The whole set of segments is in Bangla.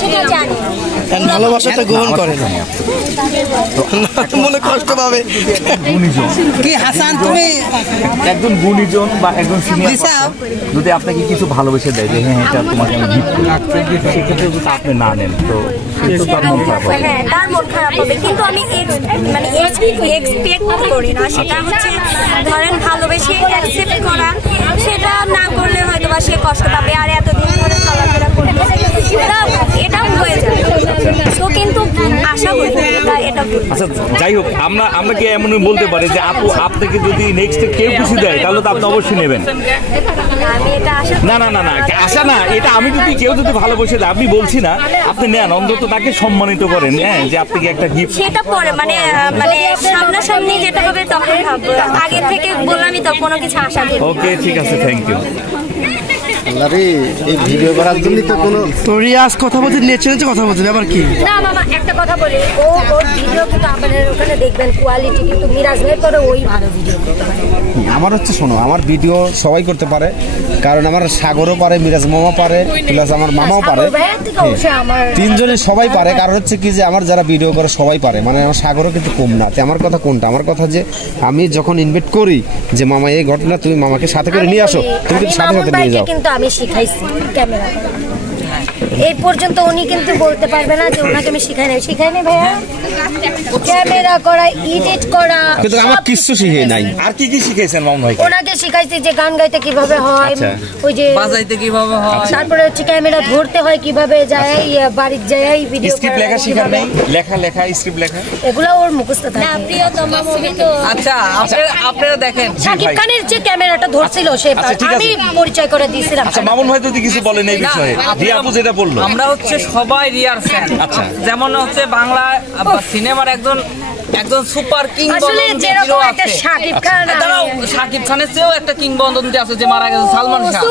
সেটা জানি ভালোবাসাটা গ্রহণ করে না মনে কষ্ট পাবে কি হাসান তুমি একজন গুণীজন বা একজন সিনিয়র যদি আপনাকে কিছু ভালোবেসে দেয় যে হ্যাঁ এটা তোমাকে আমি গিফট করি সেক্ষেত্রে যদি আপনি না নেন তো হ্যাঁ তার মন খারাপ হবে কিন্তু আমি মানে এক্সপেক্ট করি না সেটা হচ্ছে ধরেন ভালোবেসে অ্যাকসেপ্ট করা সেটা না করলে হয়তো বা সে কষ্ট পাবে আর এতদিন ধরে চলাফেরা করতে এটাও হয়ে যাবে তো কিন্তু আশা করি এটা আচ্ছা যাই হোক আমরা কি এমন বলতে পারি যে আপু আপনাকে যদি নেক্সট কেউ খুশি দেয় তাহলে তো আপনি অবশ্যই নেবেন না না না না আশা না এটা আমি যদি কেউ যদি ভালোবেসে দেয় আপনি বলছি না আপনি নেন অন্তত তাকে সম্মানিত করেন হ্যাঁ যে আপনাকে একটা গিফট সেটা পরে মানে সামনাসামনি যেটা হবে তখন ভাববো আগে থেকে বললামই তো কোনো কিছু আশা করি ওকে ঠিক আছে থ্যাংক ইউ এই ভিডিও করার জন্য তো কোনো রিয়াজ কথা বলতে নেচে কথা বলতে আবার কি না মামা একটা কথা বলি ওর ভিডিও কিন্তু আপনাদের ওখানে দেখবেন কোয়ালিটি কিন্তু মিরাজ ভাই করে ওই ভালো ভিডিও করতে পারে আমার হচ্ছে শোনো আমার ভিডিও সবাই করতে পারে কারণ আমার সাগরও পারে মিরাজ মামা পারে প্লাস আমার মামাও পারে তিনজনে সবাই পারে কারণ হচ্ছে কি যে আমার যারা ভিডিও করে সবাই পারে মানে আমার সাগরও কিন্তু কম না আমার কথা কোনটা আমার কথা যে আমি যখন ইনভাইট করি যে মামা এই ঘটনা তুমি মামাকে সাথে করে নিয়ে আসো তুমি কিন্তু সাথে সাথে নিয়ে যাও কিন্তু আমি শিখাইছি ক্যামেরা এই পর্যন্ত উনি কিন্তু বলতে পারবে না যে ওনাকে আমি শিখাই নাই ভাইয়া ক্যামেরা করা এডিট করা কিন্তু আমার কিছু শিখাই নাই আর কি কি শিখাইছেন মামুন ভাই ওনাকে শিখাইছি যে গান গাইতে কিভাবে হয় ওই যে বাজাইতে কিভাবে হয় তারপরে হচ্ছে ক্যামেরা ধরতে হয় কিভাবে যায় বাড়ির যায় ভিডিও স্ক্রিপ্ট লেখা শিখার নাই লেখা স্ক্রিপ্ট লেখা এগুলো ওর মুখস্থ থাকে না প্রিয়তম মুভি তো আচ্ছা আপনারা দেখেন শাকিব খানের যে ক্যামেরাটা ধরছিল সে আমি পরিচয় করে দিয়েছিলাম আচ্ছা মামুন ভাই যদি কিছু বলেন এই বিষয়ে রিয়া আপু যেটা বললো আমরা হচ্ছে সবাই রিয়ার ফ্যান আচ্ছা যেমন হচ্ছে বাংলা সিনেমার একজন সুপার কিংবদন্তি হিরো আছে শাকিব খানের চেয়েও একটা কিংবদন্তি আছে যে মারা গেছে সালমান শাহ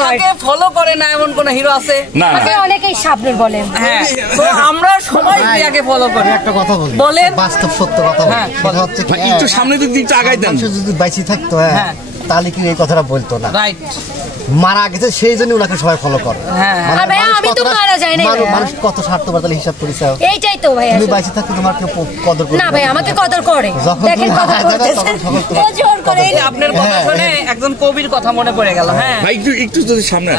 শাহকে ফলো করে না এমন কোন হিরো আছে না অনেকেই শাবনুর বলেন হ্যাঁ তো আমরা সবাই রিয়াকে ফলো করি একটা কথা বলি বলেন বাস্তব সত্য কথা বলি হচ্ছে কি একটু সামনে যদি একটু আগাই দেন যদি বাইসি থাকতো হ্যাঁ তাহলে কি এই কথাটা বলতো না রাইট মারা গেছে সেই জন্য ওনাকে সবাই ফলো করে আমি তো মারা যাই না মানুষ কত স্বার্থপর তাহলে হিসাব করিস এইটাই তো ভাই তুমি বাইসে থাকতে তোমার কেউ কদর করে না ভাই আমাকে কদর করে দেখেন কদর করতেছে ও জোর করে আপনার কথা শুনে একজন কবির কথা মনে পড়ে গেল হ্যাঁ ভাই একটু যদি সামনে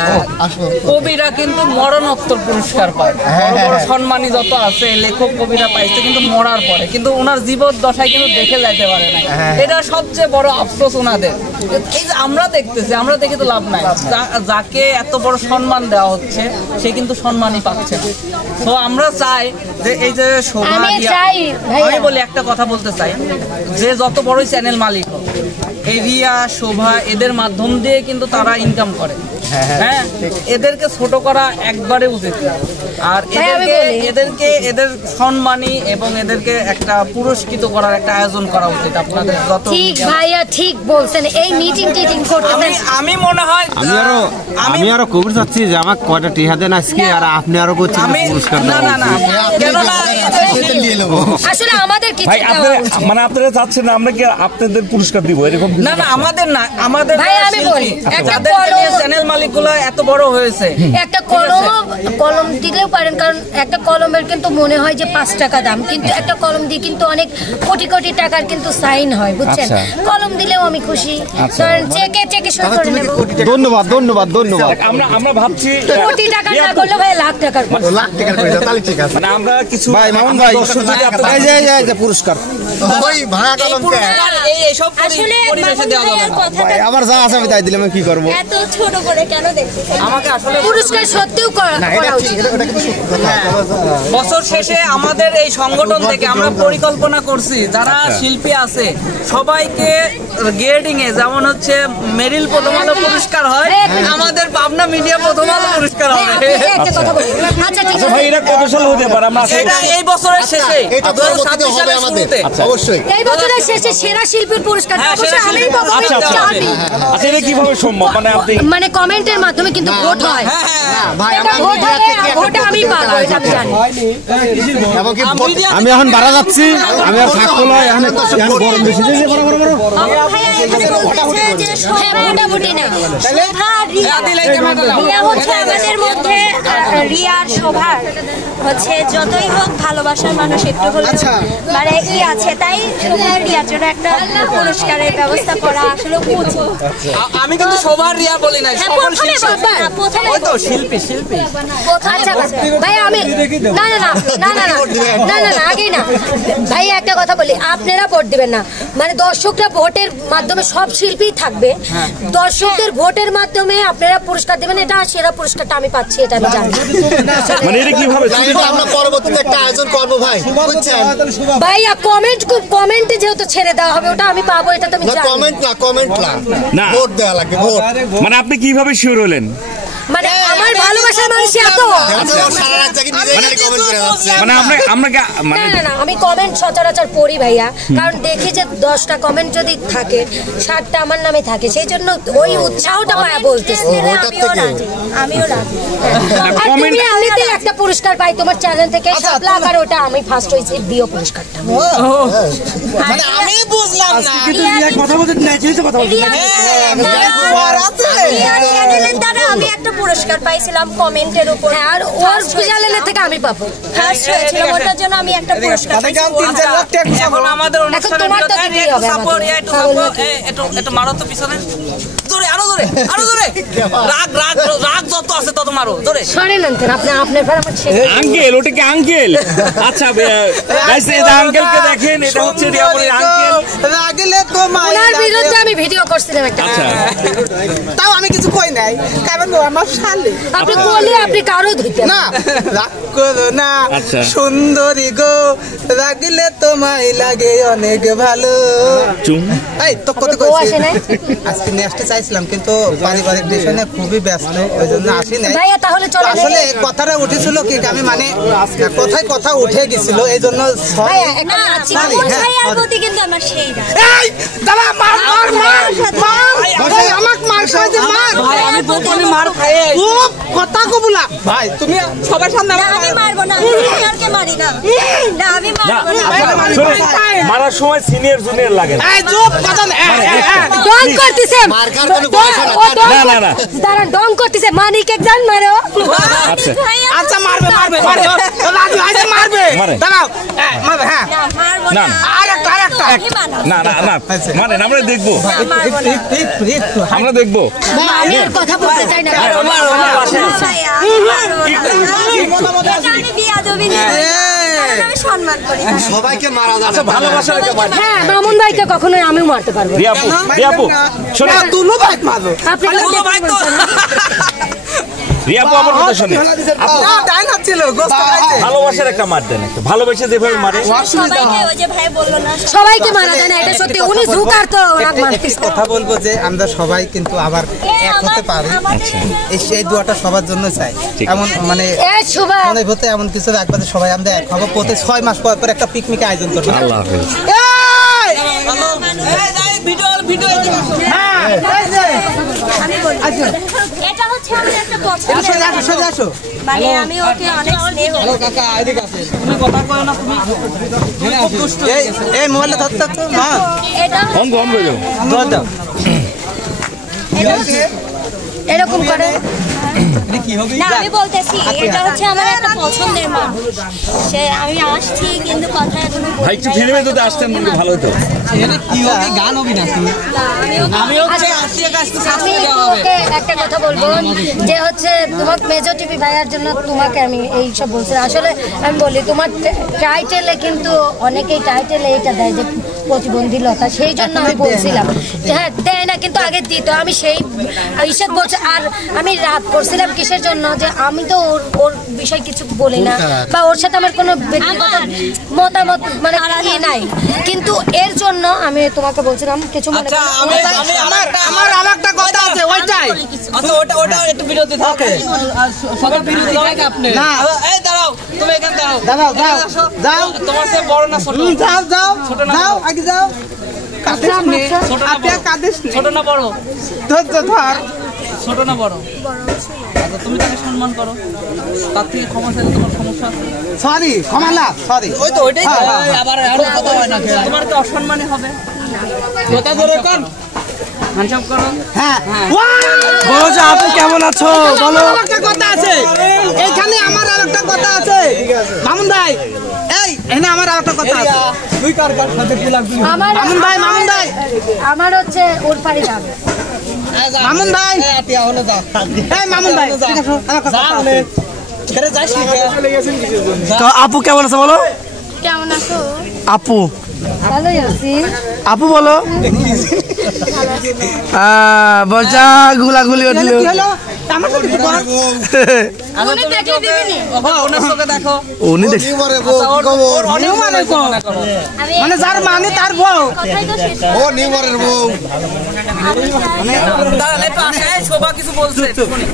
আসো কবিরা কিন্তু মরণোত্তর পুরস্কার পায় বড় বড় সম্মানী যত আছে লেখক কবিরা পাইছে কিন্তু মরার পরে কিন্তু ওনার জীবদ্দশায় কিন্তু দেখে যাইতে পারে না এটা সবচেয়ে বড় আফসোস ওনাদের এই যে আমরা দেখতেছি আমরা দেখে তো লাভ নাই যাকে এত বড় সম্মান দেওয়া হচ্ছে সে কিন্তু সম্মানই পাচ্ছে না তো আমরা চাই যে এই যে শোভা আমি বলি একটা কথা বলতে চাই যে যত বড়ই চ্যানেল মালিক হোক এই রিয়া শোভা এদের মাধ্যম দিয়ে কিন্তু তারা ইনকাম করে হ্যাঁ এদেরকে ছোট করা একবারে উচিত না আর এদের সম্মানী এবং এদেরকে একটা পুরস্কৃত করার একটা আয়োজন করা উচিত আপনাদের যত ঠিক ভাইয়া ঠিক বলছেন এই মিটিং করতেছেন আমি মনে হয় আমি আরো কবির চাচ্ছি যে আমার কয়টা টিহা দেন আজকে আর আপনি আরো করছেন পুরস্কার না কেন না আসলে আমাদের কিছু ভাই মানে আপনারা চাচ্ছেন না আমরা কি আপনাদের পুরস্কার দিব এরকম না আমাদের ভাই আমি বলি একটা চ্যানেল মালিকগুলো এত বড় হয়েছে একটা কলম দিলেও পারেন কারণ একটা কলমের কিন্তু মনে হয় যে 5 টাকা দাম কিন্তু একটা কলম দিয়ে কিন্তু অনেক কোটি কোটি টাকার কিন্তু সাইন হয় বুঝছেন কলম দিলেও আমি খুশি কারণ চেকে সই করে নেব ধন্যবাদ আমরা ভাবছি কোটি টাকা না করলে ভাই লাখ টাকার করে দাও তাহলে ঠিক আছে মানে আমরা কিছু ভাই মামুন ভাই এই যে পুরস্কার ওই ভাঙা কলম এই সব পরিবেশে দেওয়া যাবে না ভাই আমার যা আছে আমি তাই দিলাম কি করব এত ছোট করে কেন দেখতেছেন আমাকে আসলে পুরস্কার সত্যিও করা উচিত বছর শেষে আমাদের এই সংগঠন থেকে আমরা পরিকল্পনা করছি যারা শিল্পী আছে সবাইকে গ্রেডিং এ যেমন হচ্ছে মেরিল প্রথম আলো পুরস্কার হয় আমাদের পাবনা মিডিয়া প্রথম আলো পুরস্কার হবে আচ্ছা ঠিক আছে ভাই এটা কত সাল হতে পারে আমরা এটা এই বছরের শেষে এটা 2027 হবে আমাদের অবশ্যই এই বছরের শেষে সেরা শিল্পীর পুরস্কার অবশ্যই আমিই পাবো আচ্ছা এটা কিভাবে সম্ভব মানে আপনি মানে কমেন্ট কমেন্টের মাধ্যমে কিন্তু ভোট হয়। ভাই ভোট আমি পাবো, এটা আমি জানি। আমি এখন বাড়া যাচ্ছি, আমি আর থাকবো না, এখন গরম বেশি যে বড় বড় বড় মোটামুটি না আমাদের মধ্যে রিয়ার শোভার হচ্ছে যতই হোক ভালোবাসার মানুষ একটু হলে মানে ই আছে, তাই শোভার রিয়ার জন্য একটা পুরস্কারের ব্যবস্থা করা আসলে উচিত। আমি কিন্তু শোভার রিয়া বলি না, ওই তো শিল্পী শিল্পী। আচ্ছা ভাই আমি না না না না না না না না আগেই না ভাই একটা কথা বলি, আপনারা ভোট দিবেন না, মানে দর্শকরা ভোটের মাধ্যমে সব শিল্পী থাকবে, দর্শকদের ভোটের মাধ্যমে আপনারা পুরস্কার দিবেন, এটা সেরা পুরস্কারটা আমি পাচ্ছি, এটা আমি জানি। মানে এটা কিভাবে আমরা পরবর্তীতে একটা আয়োজন করব ভাই, বুঝছেন ভাইয়া? কমেন্টে যেহেতু ছেড়ে দেওয়া হবে, ওটা আমি পাবো, এটা তো আমি জানি। কমেন্ট না ভোট দেওয়া লাগবে, ভোট। মানে আপনি কিভাবে শিওর হলেন? মানে আমার ভালোবাসার মানুষ এত সারা রাত জাগি নিজে খালি কমেন্ট করে যাচ্ছে। মানে আমরা মানে না না আমি কমেন্ট সচরাচর পড়ি ভাইয়া, কারণ দেখি যে 10টা কমেন্ট যদি থাকে 7টা আমার নামে থাকে, সেই জন্য ওই উৎসাহটা পায়া বলতেছি। আমিও রাজি। আর তুমি এমনিতেই একটা পুরস্কার পাই তোমার চ্যানেল থেকে, শাপলা, আর ওটা আমি ফার্স্ট হইছি, দিও পুরস্কারটা। মানে আমি বুঝলাম না, কিন্তু রিয়া কথা বলতে নেচেছে, কথা বলতে চ্যানেলের দ্বারা আমি একটা পুরস্কার পাইছিলাম কমেন্টের উপর, আর ওর চ্যানেলের থেকে আমি পাবো। ফার্স্ট হয়েছিল, ওটার জন্য আমি একটা পুরস্কার পাইছিলাম। এখন আমাদের অনুষ্ঠানের তোমার তো দিতেই হবে সাপোর্ট, একটু সাপোর্ট, একটু মারো তো পিছনে, জোরে আরো জোরে আরো জোরে, রাগ রাগ রাগ যত আছে তত মারো জোরে। শোনেন আপনার ফের আমার আঙ্কেল, ওটা কি আঙ্কেল? আচ্ছা গাইস, এটা আঙ্কেলকে দেখেন, এটা হচ্ছে রিয়াপুরের আঙ্কেল। রাগলে তো ওনার বিরুদ্ধে আমি ভিডিও করছিলাম একটা। আচ্ছা, তাও আমি কিছু কই নাই, কারণ ও আমার শালি। আপনি বললে আপনি কারো ধুইতেন না, রাগ করো না আচ্ছা। সুন্দরী গো, রাগলে তোমায় লাগে অনেক ভালো। চুম এই তো কত ও আসে নাই? আজকে নেক্সট চাইছিলাম, কিন্তু পারিবারিক বিষয়ে খুবই ব্যস্ত, ওই জন্য আসি নাই। ভাইয়া তাহলে চলে আসলে কথাটা উঠেছিল কি, আমি মানে কোথায় কথা উঠে গেছিল, এই জন্য ভাইয়া একটা আছি Sorry, হ্যাঁ, ভাইয়ার প্রতি কিন্তু আমার সেই রাগ। এই দাদা মার মার মার মার আমাকে মার খাইছে, মার ভাই, আমি বলবনি মার খাইয়ে খুব কথা কো বলা ভাই, তুমি সবার সামনে না, আমি মারবো না, আমি সিনিয়রকে মারি না। না, আমি মারবো না। মারার সময় সিনিয়র জুনিয়র লাগে না। এই চুপ কথা না, ডং করতেছে, মার্কার কোনো বয়স না। না, না। দাঁড়ান, ডং করতেছে, মানিক একজন মারো। আচ্ছা ভাইয়া, আচ্ছা মারবে মারবে মারবে রাজু আইছে মারবে, মারে। দাঁড়াও মারবে, হ্যাঁ না, মারবো না, না। না। আরেকটা অভিমান। না না না, মানে আমরা দেখবো, মারবো না। আমরা দেখবো। আমি আর কথা বলতে চাই না। ভাইয়া, আমি মারবো না। এটা আমি বিয়াদবি নিয়ে করি না, কারণ আমি সম্মান করি না। সবাইকে মারা যাবে। ভালোবাসার একটা মানে হ্যাঁ, মামুন ভাইকে কখনোই আমিও মারতে পারবো না। রিয়াপু শোনো, তুলো ভাই মারবে, আপনি তুলো ভাই তো রিয়াপু আমার কথা শোনে, ডাইন ছিল গোস্ত খাইছে। ভালোবাসার একটা মার দেন, একটা ভালোবেসে যেভাবে মারে। সবাইকে ওই যে ভাই বললো না, সবাইকে মারা যায় না, এটা সত্যি। উনি ঝুকার তো রাগ মারতেছে। কথা বলবো যে আমরা সবাই কিন্তু আবার এক হতে পারি, এই দুয়াটা সবার জন্য চাই। এমন মানে এ শুভা, মনে হতে এমন কিছু রাখবো যে সবাই আমরা এক হবো, প্রতি 6 মাস পর পর একটা পিকনিক আয়োজন করবো। আল্লাহ হাফেজ। আমি বলি এটা হচ্ছে আমার একটা পছন্দ, মানে আমি ওকে অনেক স্নেহ করি। এই মোবাইলটা ধরতে তো না, এটা অঙ্গ অঙ্গ যাও। ধর দাও। এরকম করে না, আমি বলতেছি এটা হচ্ছে আমার একটা পছন্দের মানুষ, সে আমি আসছি কিন্তু কথা এখনো বলি ভাই একটু ফিরে যদি আসতেন কিন্তু ভালো হতো। গান হবি না আমি ওকে একটা কথা বলবো, যে হচ্ছে তোমার মেজর টিভি ভাইয়ার জন্য তোমাকে আমি এই সব বলছি। আসলে আমি বলি তোমার টাইটেলে কিন্তু অনেকেই টাইটেলে এটা দেয় যে প্রতিবন্ধীলতা, সেই জন্য আমি বলছিলাম যে হ্যাঁ দেয় না, কিন্তু আগে দিত। আমি সেই ইসেদ বলছি, আর আমি রাগ করছিলাম কিসের জন্য, যে আমি তো ওর বিষয় কিছু বলি না, বা ওর সাথে আমার কোনো ব্যক্তিগত মতামত মানে ইয়ে নাই, কিন্তু এর জন্য আমি তোমাকে বলছিলাম কিছু মনে করো না। আমার একটা কথা আছে, ওইটাই। আচ্ছা ওটা একটু বিরতি থাকে, সবার বিরতি থাকে আপনি না। এই দাঁড়াও, তুমি এখানে দাঁড়াও, যাও তোমার সে বড় না ছোট? যাও আগে যাও। ছোট না বড়? ধর ছোট না বড়? আচ্ছা তুমি তাকে সম্মান করো, তার থেকে ক্ষমা চাইলে তোমার সমস্যা আছে? সরি, ক্ষমা না, সরি। ওই তো ওইটাই তো, আবার আরো কথা হয় না, তোমার কি অসম্মানই হবে? কথা ধরে কর, হ্যান্ডশেক করো। হ্যাঁ, বলো যে আপু কেমন আছো বলো। একটা কথা আছে এইখানে, আমার আর একটা কথা আছে মামুন ভাই, এই এখানে আমার আর একটা কথা আছে। তুই কার কার সাথে কি লাগবি? মামুন ভাই, মামুন ভাই আমার হচ্ছে ওর পাড়ি যাবে। মামুন ভাই আটিয়া হলো যা, এই মামুন ভাই ঠিক আছে, আমার কথা আছে। করে যাস কি? তো আপু কেমন আছে বলো। কেমন আছো? আপু ভালোই আছি। আপু বলো। বলছা গুলাগুলি উঠল। কি হলো? আমার সাথে কি কর? উনি দেখে দিবেনি। ওনার চোখে দেখো, উনি দেখ নিউমারে বউ কি খবর? অনেক মানে যার মানে তার বউ। কথাই তো শেষ। ও নিউমারের বউ। তাহলে একটু আশায় শোভা কিছু বলছে শুনি।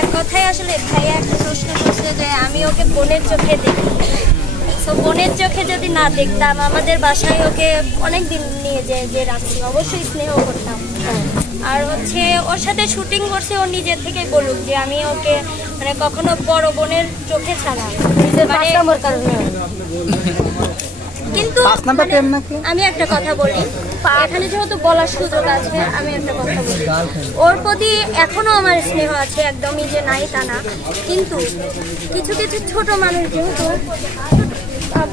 এক কথায় আসলে ভাইয়া একটা প্রশ্ন করছে যে আমি ওকে বোনের চোখে দেখি। তো বোনের চোখে যদি না দেখতাম, আমাদের বাসায় ওকে অনেক দিন নিয়ে যে রাখছি, অবশ্যই স্নেহ করতাম। আর হচ্ছে ওর সাথে শুটিং করছে, ও নিজের থেকে বলুক যে আমি ওকে মানে কখনো বড় বোনের চোখে ছাড়া মানে কিন্তু আমি একটা কথা বলি, এখানে যেহেতু বলার সুযোগ আছে, আমি একটা কথা বলি, ওর প্রতি এখনো আমার স্নেহ আছে, একদমই যে নাই তা না। কিন্তু কিছু কিছু ছোট মানুষ যেহেতু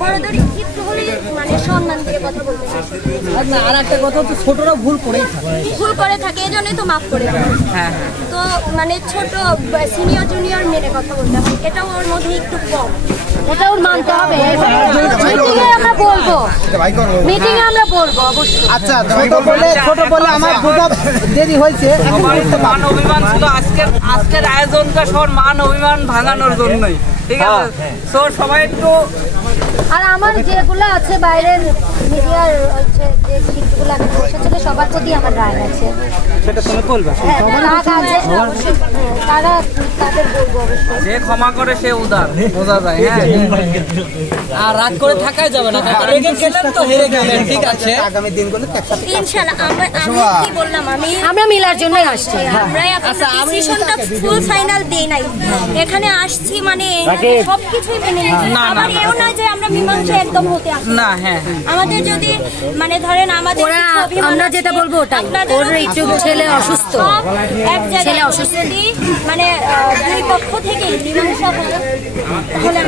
বড়দের একটু হলেই মানে সম্মান দিয়ে কথা বলতে চায়। আর একটা কথা হচ্ছে ছোটরা ভুল করেই থাকে, ভুল করে থাকে, এই জন্যই তো মাফ করে দেয়। তো মানে ছোট সিনিয়র জুনিয়র মেরে কথা বলতে হয়, এটাও ওর মধ্যে একটু কম। এটা ওর মানতে হবে। মিটিংয়ে আমরা বলবো, মিটিংয়ে আমরা বলবো অবশ্যই। আচ্ছা ছোট বলে আমার বোঝা দেরি হয়েছে। মান অভিমান ছিল আজকের আয়োজনটা সব মান অভিমান ভাঙানোর জন্যই, ঠিক আছে? তো সবাই একটু, আর আমার যেগুলো আছে বাইরের মিডিয়ার হচ্ছে যে শিল্পগুলো এখন বসেছিল, সবার প্রতি আমার রাগ আছে। সেটা তুমি বলবে। হ্যাঁ, রাগ আছে অবশ্যই, তারা তাদের বলবো অবশ্যই। যে ক্ষমা করে সে উদার, বোঝা যায়। হ্যাঁ, আর রাগ করে থাকাই যাবে না, রেগে গেলেন তো হেরে গেলেন, ঠিক আছে? আগামী দিনগুলো ইনশাআল্লাহ আমি কি বললাম, আমরা মিলার জন্যই আসছি। আমরাই আপনাদের ডিসিশনটা ফুল ফাইনাল দেই নাই, এখানে আসছি মানে সবকিছুই মেনে নিয়েছি। আমার এও না যে আমরা মীমাংসা একদম হতে আসছি না। হ্যাঁ, আমাদের যদি মানে ধরেন আমাদের আমরা যেটা বলবো ওটাই, ওর একটু ছেলে অসুস্থ, এক জায়গায় অসুস্থ মানে দুই পক্ষ থেকে মীমাংসা হলে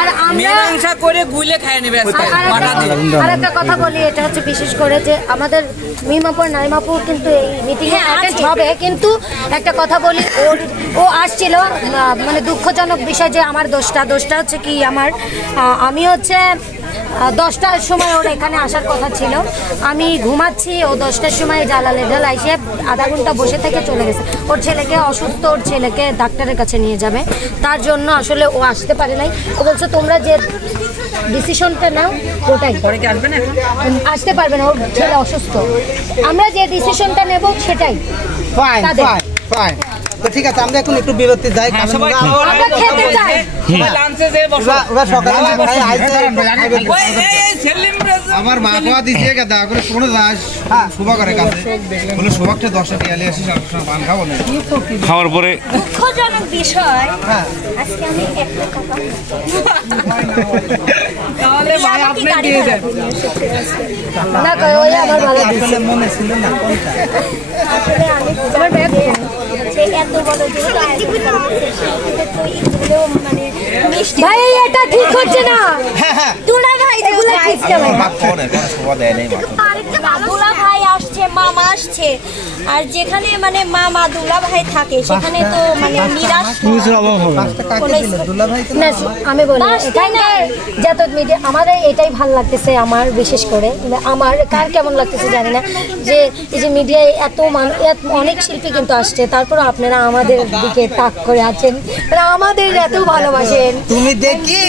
আর আমরা মীমাংসা করে গুলে খায় নেবে আজকে মাথা দিয়ে। আর একটা কথা বলি, এটা হচ্ছে বিশেষ করে যে আমাদের মিমাপুর নাইমাপুর কিন্তু এই মিটিংয়ে অ্যাটেন্ড হবে, কিন্তু একটা কথা বলি, ও আসছিল মানে দুঃখজনক বিষয় যে আমার দোষটা হচ্ছে কি আমি হচ্ছে 10টার সময় ওর এখানে আসার কথা ছিল, আমি ঘুমাচ্ছি, ও 10টার সময় জালালে এসে আধা ঘন্টা বসে থেকে চলে গেছে। ওর ছেলেকে অসুস্থ, ওর ছেলেকে ডাক্তারের কাছে নিয়ে যাবে, তার জন্য আসলে ও আসতে পারে নাই। ও বলছে তোমরা যে ডিসিশনটা নাও ওটাই। আসতে পারবে না, ওর ছেলে অসুস্থ, আমরা যে ডিসিশনটা নেব সেটাই। ফাইন ফাইন ফাইন, তো ঠিক আছে, আমরা এখন একটু বিরতি যাই। আমরা খেতে চাই। লাঞ্চে যে বসো, ওরা সকালে আমার মা বাবা দিছে গাদা করে শোনো যাস শোভা করে কাছে বলে শোভাকটা 10টা টিয়ালে আসি পান খাবো না। খাওয়ার পরে দুঃখজনক বিষয়, আজকে আমি একটা কথা তাহলে ভাই আপনি দিয়ে দেন না কই, ওই আমার ভালো আসলে মনে ছিল না কোনটা। আসলে আমি আমার ব্যাগ যে এত বড় যেহেতু আয়োজন করা হচ্ছে, সেক্ষেত্রে তো একটু মানে মিষ্টি ভাই এটা ঠিক হচ্ছে না। দুলা ভাই এগুলো ঠিক না। দুলা ভাই আসছে, মামা আসছে, আর যেখানে মানে মামা দুলা ভাই থাকে সেখানে তো মানে নিরাশ না। আমি বলি এখানকার যত মিডিয়া, আমাদের এটাই ভাল লাগতেছে, আমার বিশেষ করে আমার কার কেমন লাগতেছে জানি না, যে এই যে মিডিয়ায় এত অনেক শিল্পী কিন্তু আসছে, তারপর আপনারা আমাদের দিকে তাক করে আছেন, আমাদের এত ভালোবাসেন। তুমি দেখি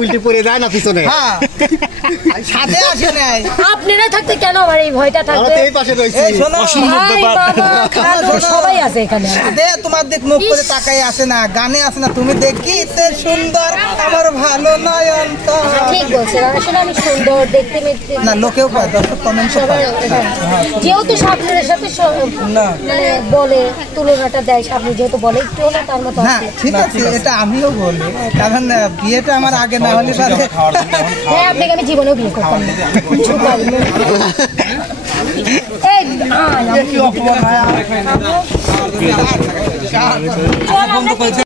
উল্টে পড়ে যায় না পিছনে। সাথে আসে নাই, আপনারা থাকতে কেন আমার এই ভয় সময়টা থাকবে সবাই আছে এখানে তোমার দিক মুখ করে তাকাই আসে না, গানে আসে না, তুমি দেখিতে সুন্দর আমার ভালো নয়ন। ঠিক বলছে, আসলে আমি সুন্দর দেখতে না, লোকেও পায়, দর্শক কমেন্ট সবাই। যেহেতু সামনের সাথে মানে বলে তুলনাটা দেয়, সামনে যেহেতু বলে একটু হলে তার মতো না, ঠিক আছে, এটা আমিও বলি, কারণ বিয়েটা আমার আগে না হলে হ্যাঁ আপনাকে আমি জীবনেও বিয়ে করতাম না।